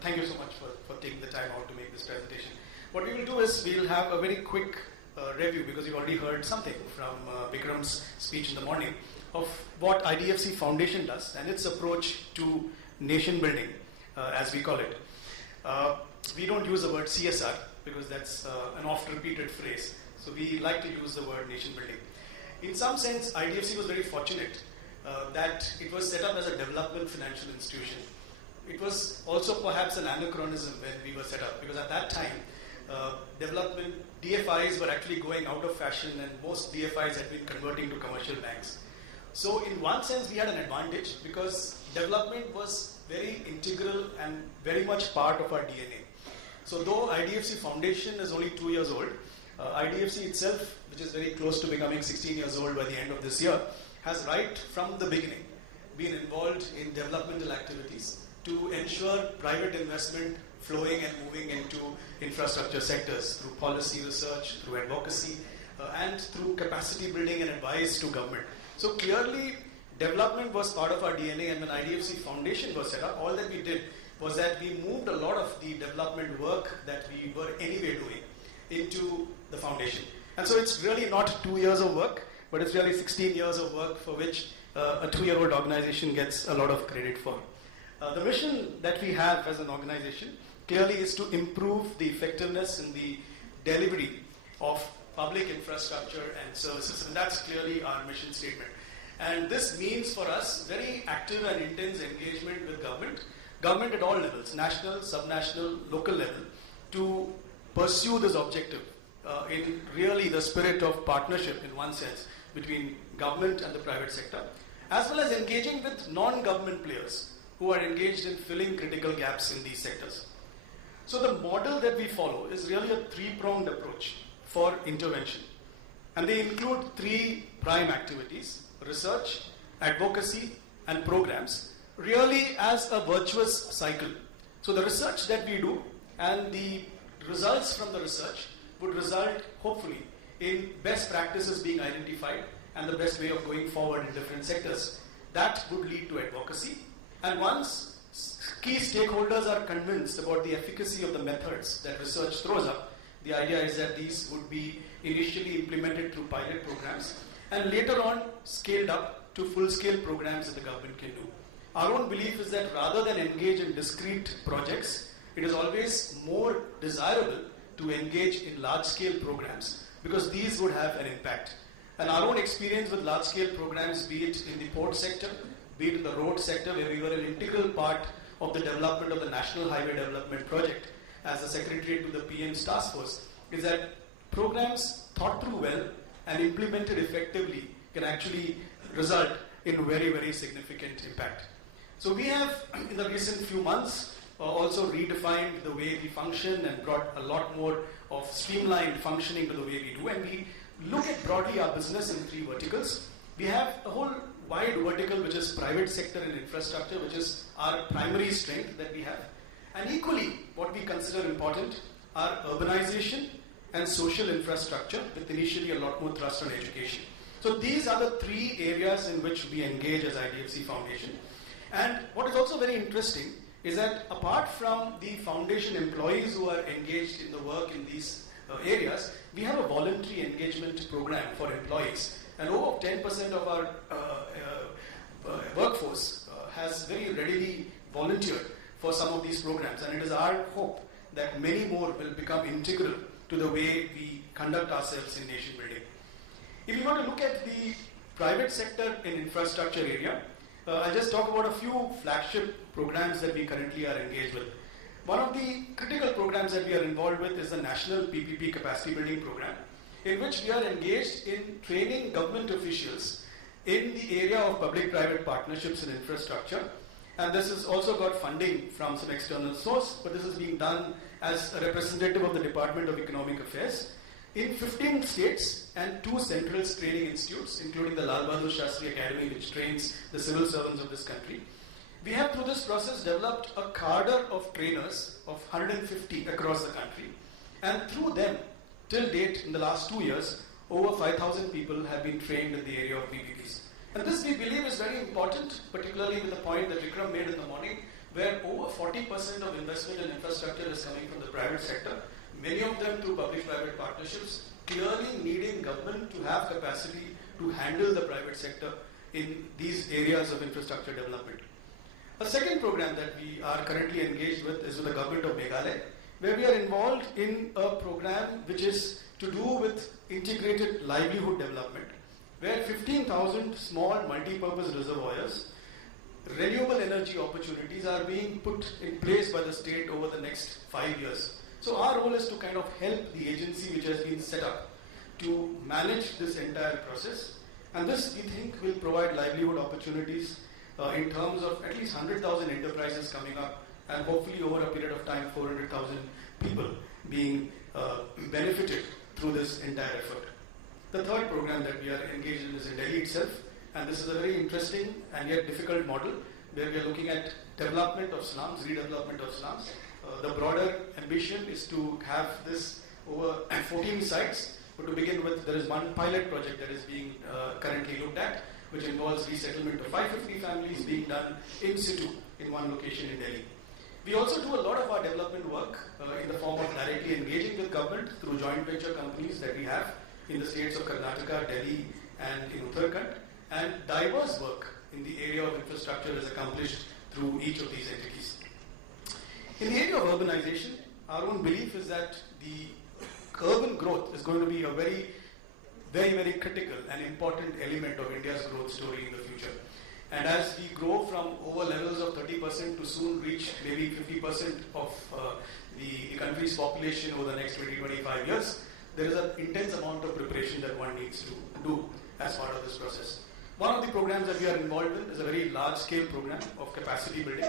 thank you so much for taking the time out to make this presentation. What we will do is we'll have a very quick review, because you've already heard something from Vikram's speech in the morning, of what IDFC Foundation does and its approach to nation building, as we call it. We don't use the word CSR because that's an oft-repeated phrase. So we like to use the word nation building. In some sense, IDFC was very fortunate that it was set up as a development financial institution. It was also perhaps an anachronism when we were set up, because at that time, development DFIs were actually going out of fashion, and most DFIs had been converting to commercial banks. So in one sense, we had an advantage because development was very integral and very much part of our DNA. So though IDFC Foundation is only 2 years old, IDFC itself, which is very close to becoming 16 years old by the end of this year, has right from the beginning been involved in developmental activities to ensure private investment flowing and moving into infrastructure sectors through policy research, through advocacy, and through capacity building and advice to government. So clearly, development was part of our DNA, and when IDFC Foundation was set up, all that we did was that we moved a lot of the development work that we were anyway doing into the foundation. And so it's really not 2 years of work, but it's really 16 years of work for which a 2-year-old organization gets a lot of credit for. The mission that we have as an organization clearly is to improve the effectiveness in the delivery of public infrastructure and services, and that's clearly our mission statement. And this means for us very active and intense engagement with government at all levels, national, subnational, local level, to pursue this objective in really the spirit of partnership in one sense between government and the private sector, as well as engaging with non-government players who are engaged in filling critical gaps in these sectors. So the model that we follow is really a three-pronged approach for intervention. And they include 3 prime activities: research, advocacy, and programs, really as a virtuous cycle. So the research that we do and the results from the research would result, hopefully, in best practices being identified and the best way of going forward in different sectors. That would lead to advocacy. And once key stakeholders are convinced about the efficacy of the methods that research throws up, the idea is that these would be initially implemented through pilot programs and later on scaled up to full-scale programs that the government can do. Our own belief is that rather than engage in discrete projects, it is always more desirable to engage in large-scale programs because these would have an impact. And our own experience with large-scale programs, be it in the port sector, be it in the road sector, where we were an integral part of the development of the National Highway Development Project as the secretariat to the PM's task force, is that programs thought through well and implemented effectively can actually result in very, very significant impact. So we have, in the recent few months, also redefined the way we function and brought a lot more of streamlined functioning to the way we do. And we look at broadly our business in 3 verticals. We have a whole wide vertical, which is private sector and infrastructure, which is our primary strength that we have. And equally, what we consider important are urbanization and social infrastructure, with initially a lot more thrust on education. So these are the 3 areas in which we engage as IDFC Foundation. And what is also very interesting is that apart from the foundation employees who are engaged in the work in these areas, we have a voluntary engagement program for employees. And over 10% of our workforce has very readily volunteered for some of these programs. And it is our hope that many more will become integral to the way we conduct ourselves in nation building. If you want to look at the private sector in infrastructure area, I'll just talk about a few flagship programs that we currently are engaged with. One of the critical programs that we are involved with is the National PPP Capacity Building Program, in which we are engaged in training government officials in the area of public-private partnerships and infrastructure. And this has also got funding from some external source, but this is being done as a representative of the Department of Economic Affairs in 15 states and 2 central training institutes, including the Lal Bahadur Shastri Academy, which trains the civil servants of this country. We have, through this process, developed a cadre of trainers of 150 across the country. And through them, till date, in the last 2 years, over 5,000 people have been trained in the area of PPPs. And this, we believe, is very important, particularly with the point that Vikram made in the morning where over 40% of investment in infrastructure is coming from the private sector, many of them through public-private partnerships, clearly needing government to have capacity to handle the private sector in these areas of infrastructure development. A second program that we are currently engaged with is with the government of Meghalaya, where we are involved in a program which is to do with integrated livelihood development, where 15,000 small multi-purpose reservoirs, renewable energy opportunities are being put in place by the state over the next 5 years. So our role is to kind of help the agency which has been set up to manage this entire process. And this, we think, will provide livelihood opportunities in terms of at least 100,000 enterprises coming up, and hopefully over a period of time 400,000 people being benefited through this entire effort. The third program that we are engaged in is in Delhi itself, and this is a very interesting and yet difficult model where we are looking at development of slums, redevelopment of slums. The broader ambition is to have this over 14 sites, but to begin with there is one pilot project that is being currently looked at, which involves resettlement of 550 families being done in situ in one location in Delhi. We also do a lot of our development work in the form of directly engaging with government through joint venture companies that we have in the states of Karnataka, Delhi and in Uttarakhand, and diverse work in the area of infrastructure is accomplished through each of these entities. In the area of urbanization, our own belief is that the urban growth is going to be a very critical and important element of India's growth story in the future. And as we grow from over levels of 30% to soon reach maybe 50% of the country's population over the next 20-25 years, there is an intense amount of preparation that one needs to do as part of this process. One of the programs that we are involved in is a very large-scale program of capacity building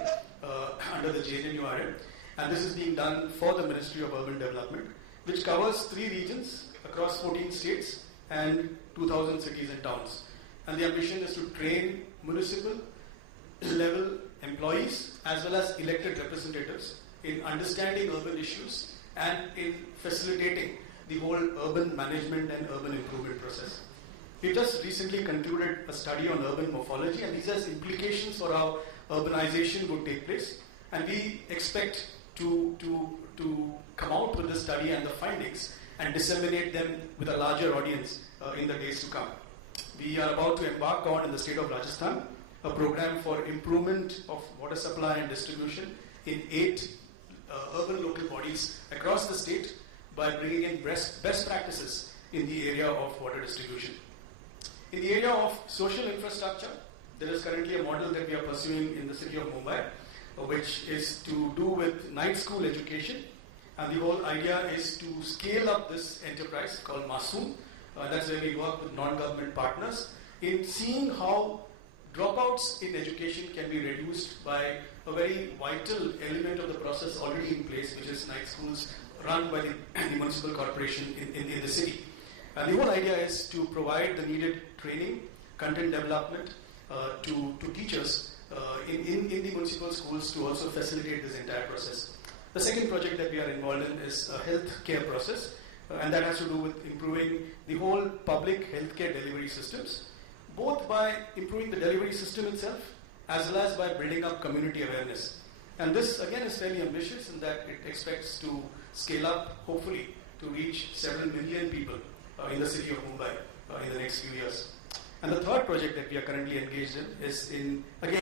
under the JNNURM, and this is being done for the Ministry of Urban Development, which covers 3 regions across 14 states and 2,000 cities and towns. And the ambition is to train municipal level employees as well as elected representatives in understanding urban issues and in facilitating the whole urban management and urban improvement process. We just recently concluded a study on urban morphology, and these has implications for how urbanization would take place, and we expect to come out with the study and the findings and disseminate them with a larger audience in the days to come. We are about to embark on, in the state of Rajasthan, a program for improvement of water supply and distribution in 8 urban local bodies across the state by bringing in best practices in the area of water distribution. In the area of social infrastructure, there is currently a model that we are pursuing in the city of Mumbai, which is to do with night school education. And the whole idea is to scale up this enterprise called Masoom. That's where we work with non-government partners in seeing how dropouts in education can be reduced by a very vital element of the process already in place, which is night schools run by the municipal corporation in the city. And the whole idea is to provide the needed training, content development to teachers in the municipal schools to also facilitate this entire process. The second project that we are involved in is a healthcare process, and that has to do with improving the whole public healthcare delivery systems, both by improving the delivery system itself as well as by building up community awareness. And this again is fairly ambitious in that it expects to scale up, hopefully, to reach several million people in the city of Mumbai in the next few years. And the third project that we are currently engaged in is in, again,